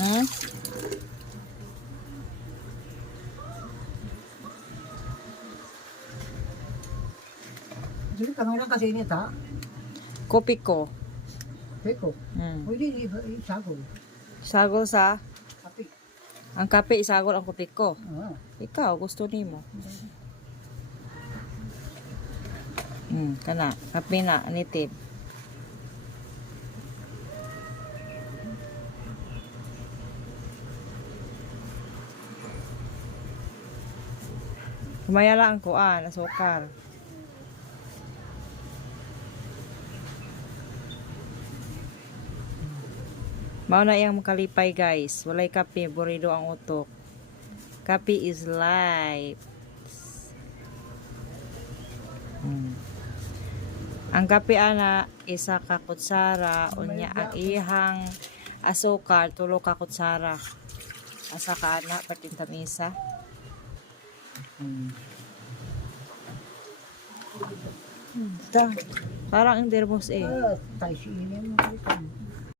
Hmm? Jadi kamera kasi ini ta. Kopi ko. Beko. Hmm. Pwede isagol. Sagol sa Tapi. ang kape isagol ang kopi ko. Ah. Ikaw gusto nimo. Hmm, kana kape na nitib. Kumaya lang ang kuan, asukar. Mao na iyang makalipay guys. Walay kape, burido ang utok. Kape is life. Hmm. Ang kape ana isa ka kutsara unya ang ihang asukar tulo ka kutsara. Asa ka ana patin ta. Parang ang dermos eh. Ah, tayo si ini mo.